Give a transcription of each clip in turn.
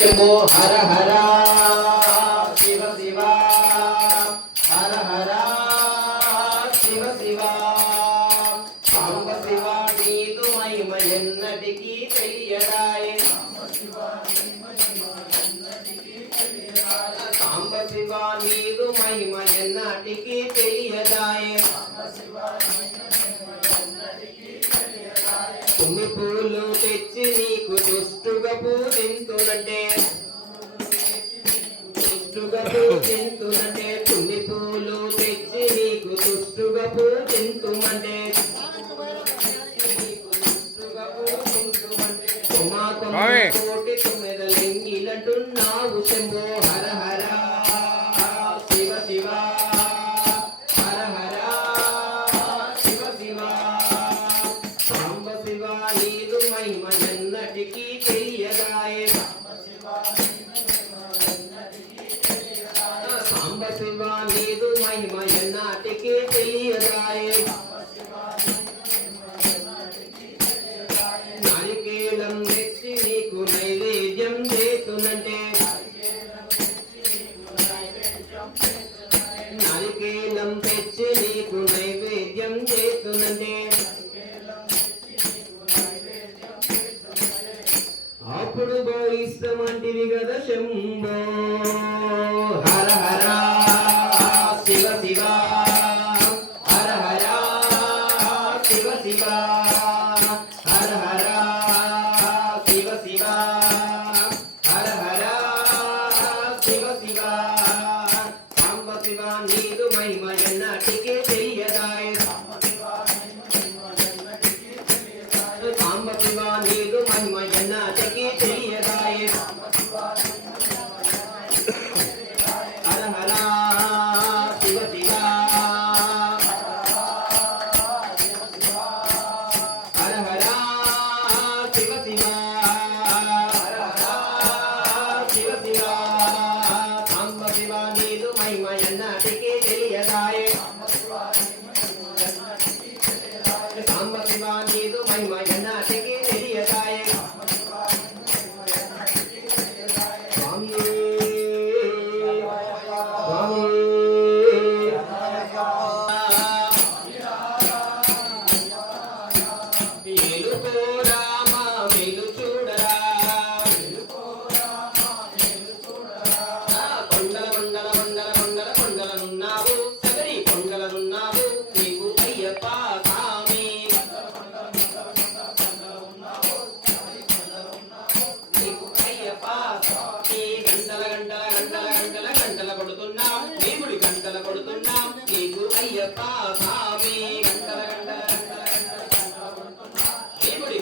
శంభో హర హరా. కొన్ని పూలు తెచ్చి నీకు దుష్టుగా పూజింతునంటే దుష్టుగా పూజింతునంటే and then గంటల కొడుతున్నాం నీ గుడి గంటల కొడుతున్నాం నీ గురు అయ్యప్ప స్వామి. గంటల గంటల గంటల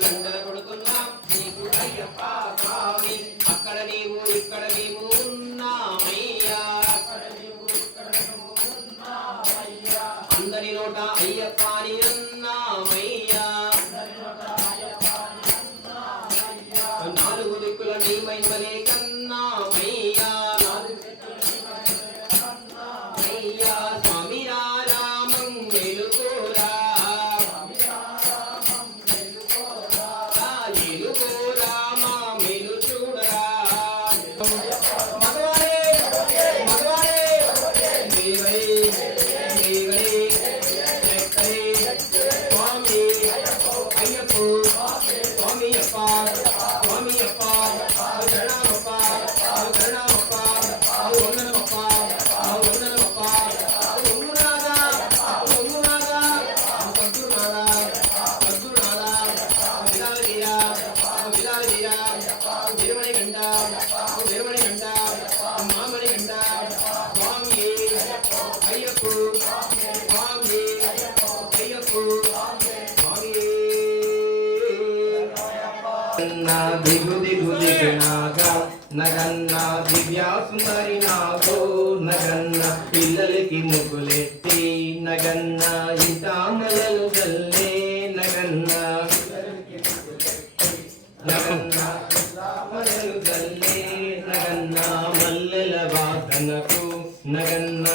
గంటల కొడుతున్నాం నీ అయ్యప్ప స్వామి. అక్కడ నీవు ఇక్కడ నీవు ఉన్నామయ్యా. అందరి నోట అయ్యప్ప అని అన్నామయ్యా నాలుగు దిక్కుల నీ మహిమలే కన్నా దిగు దిగు నగన్న దివ్యా సుందరి నాగో నగన్న పిల్లలకి ముగ్గులెట్టి నగన్న ఇతామలలు గల్లే నగన్న నగన్న గల్లే నగన్న మల్లెల వాసనకు నగన్న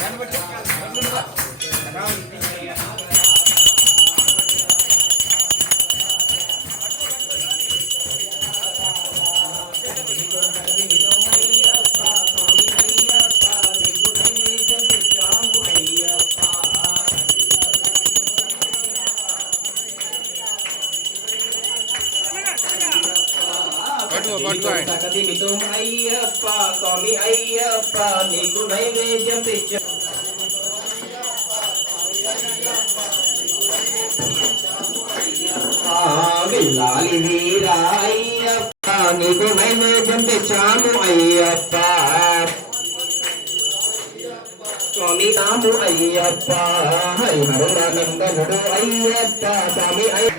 దాన్ని బట్టి మితో అయ్యప్ప స్వామి అయ్యప్ప నీకు నైవేద్యం తెచ్చ వెళ్ళాలి వీరా అయ్యప్ప నీకు నైవేద్యం తెచ్చాము అయ్యప్ప స్వామి నాము అయ్యప్ప హరిహరునందనుడు అయ్యప్ప స్వామి అయ్య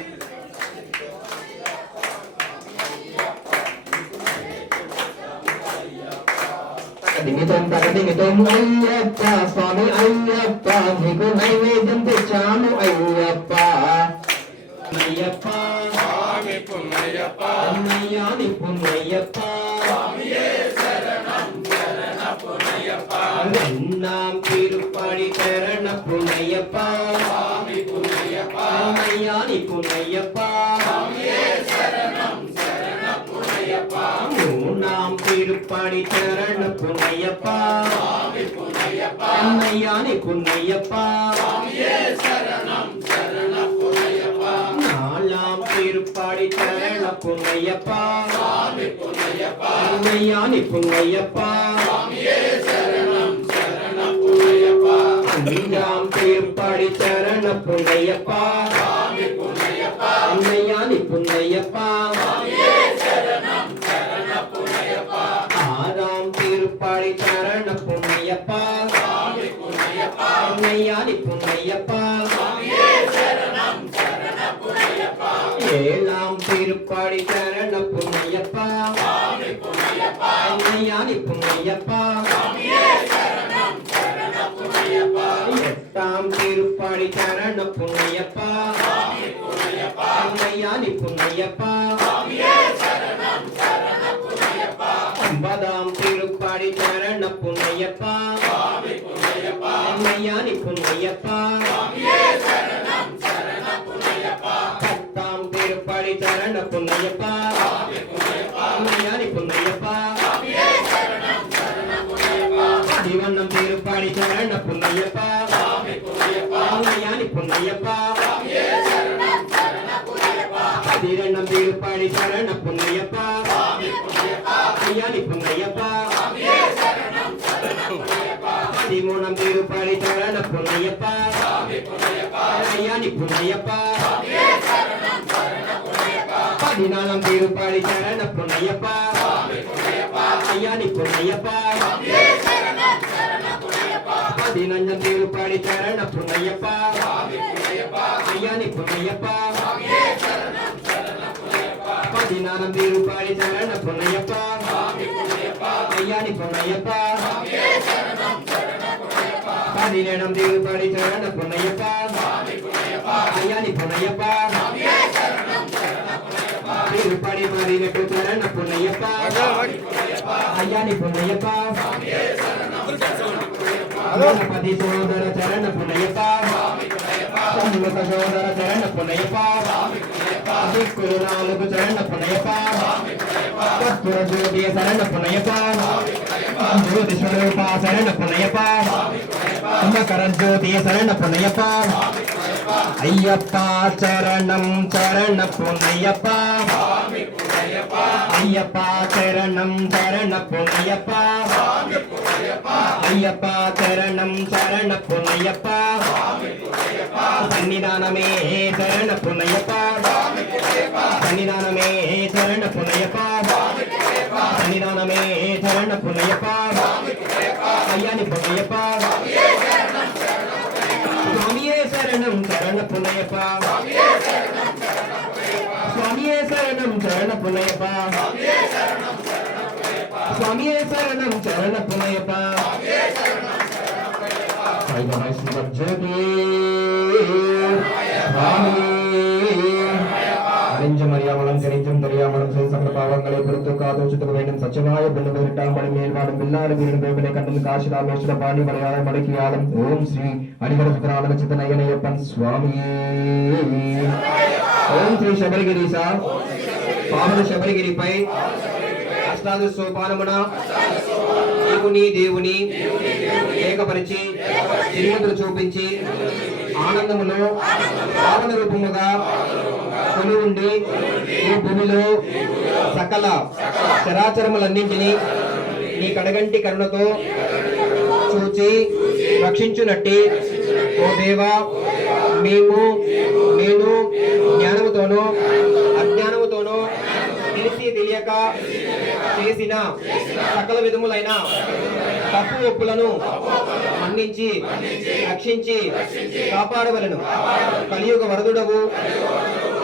నిమితం పరనిమితం అయ్యప్ప స్వామి అయ్యప్ప నీకు నైవేద్యం తెచ్చాము అయ్యప్ప అయ్యప్ప స్వామి పున్నయ్యప్ప అన్నయ్య ని పున్నయ్యప్ప స్వామియే శరణం శరణ పున్నయ్యప్ప అన్నాం తిరుపడి శరణ పున్నయ్యప్ప స్వామి పున్నయ్యప్ప అన్నయ్య ని పున్నయ్యప్ప எல்லாம் திருப்பாடி சரண புன்னையப்பா அன்னையானே புன்னையப்பா நாலாம் திருப்பாடி சரண புன்னையப்பா அன்னையானே புன்னையப்பா அஞ்சாம் திருப்பாடி சரண புன்னையப்பா அன்னையானே புன்னையப்பா சரணமையாடி புன்னையப்பா ஏழாம் திருப்பாடி சரண புன்னையப்பா அன்னையாடி புன்னையப்பா எட்டாம் திருப்பாடி சரண புன்னையப்பா அன்னையாடி புன்னையப்பா ஒன்பதாம் திருப்பாடி சரண புன்னையப்பா சாமியான் புன்னையப்பா சரணம் சரண புன்னையப்பா பத்தாம் திருப்படி சரண புன்னையப்பா శ్రీమూలం తిరుపతి చరణ పున్నయ్యప్ప పున్నయ్యప్ప பதினாலாம் திருப்பாடி சரண புனையப்பா ஐயானி புனையப்பா பதினஞ்சாம் திருப்பாடி சரண புனையப்பா ஐயானி புனையப்பா பதினாறாம் திருப்பாடி சரண புனையப்பா ஐயானி புனையப்பா சுவாமி நேடம் தேவி பாடி சரண பொன்னையப்பா. ஐயானி பொன்னையப்பா. திருப்படி மாறி நெட்டு சரண பொன்னையப்பா. ஐயானி பொன்னையப்பா. பதி சகோதர சரண பொன்னையப்பா. சமூக சகோதர சரண பொன்னையப்பா. குரு நாளுக்கு சரண பொன்னையப்பா. கற்புர ஜோதிய சரண பொன்னையப்பா. ஜோதி ஸ்வரூபா சரண பொன்னையப்பா. கரண்டு பேசரண பொன்னையப்பா ஐயப்பா சரணம் சரண பொன்னையப்பா ஐயப்பா சரணம் சரண பொன்னையப்பா ஐயப்பா சரணம் சரண பொன்னையப்பா சன்னிதானமே சரண பொன்னையப்பா సన్నిధానమే చరణ పునయప సన్నిధానమే చరణ పునయప అయ్యాని పునయప. స్వామియే శరణం చరణ పునయప స్వామియే శరణం చరణ పునయప స్వామియే శరణం చరణ పునయప జ్యోతి స్వామి பாவங்களை பொறுத்து காத்து வச்சுக்க வேண்டும். சச்சவாய பிள்ளைகள் எட்டாம் பணி மேல்வாடும் பில்லாடு வீரன் பேபிலை கட்டில் காசி ராமேஸ்வர பாண்டி மலையாள மடக்கியாலும். ஓம் ஸ்ரீ அடிகர சுத்தரான சித்த நயனையப்பன் ஓம் ஸ்ரீ சபரிகிரீசா பாவன சபரிகிரிப்பை అష్టాదశ సోపానమున నీకు నీ దేవుని ఏకపరిచి తిరుగుతులు చూపించి ఆనందములో పావన రూపముగా కొని ఉండి ఈ భూమిలో సకల చరాచరములన్నింటినీ నీ కడగంటి కరుణతో చూచి రక్షించునట్టి. ఓ దేవా మేము నేను జ్ఞానముతోనూ చేసిన సకల విధములైన తప్పు ఒప్పులను మన్నించి రక్షించి కాపాడవలను. కలియుగ వరదుడవు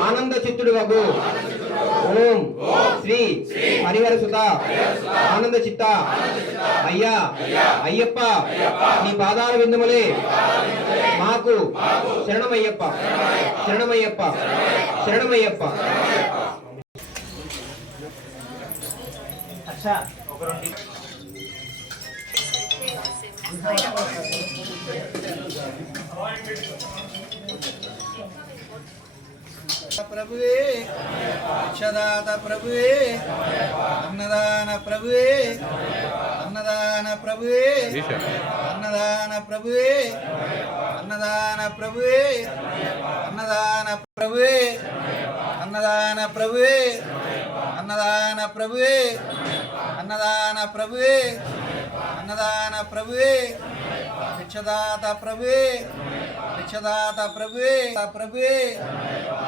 ఆనంద చిత్తుడువగు. ఓం శ్రీ హరిహర సుత ఆనంద చిత్త. అయ్యా అయ్యప్ప నీ పాదాల విందములే. మాకు శరణమయ్యప్ప శరణమయ్యప్ప శరణమయ్యప్ప. ప్రభువే భిక్షదాత ప్రభువే అన్నదాన ప్రభువే అన్నదాన ప్రభువే అన్నదాన ప్రభువే అన్నదాన ప్రభువే అన్నదాన ప్రభువే అన్నదాన ప్రభువే అన్నదాన ప్రభువే అన్నదాన ప్రభువే. అన్నదాన ప్రభువే. భిక్షదాత ప్రభువే. భిక్షదాత ప్రభువే. ప్రభువే.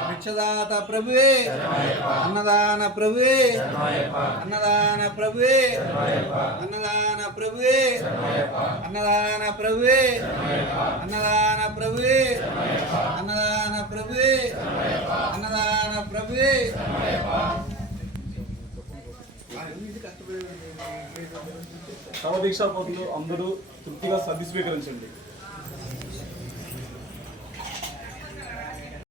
భిక్షదాత ప్రభువే. అన్నదాన ప్రభువే. అన్నదాన ప్రభువే. అన్నదాన ప్రభువే. అన్నదాన ప్రభువే. అన్నదాన ప్రభువే. అన్నదాన ప్రభువే. అన్నదాన ప్రభువే. క్రమశిక్షా పౌరులు అందరూ తృప్తిగా సభ్య స్వీకరించండి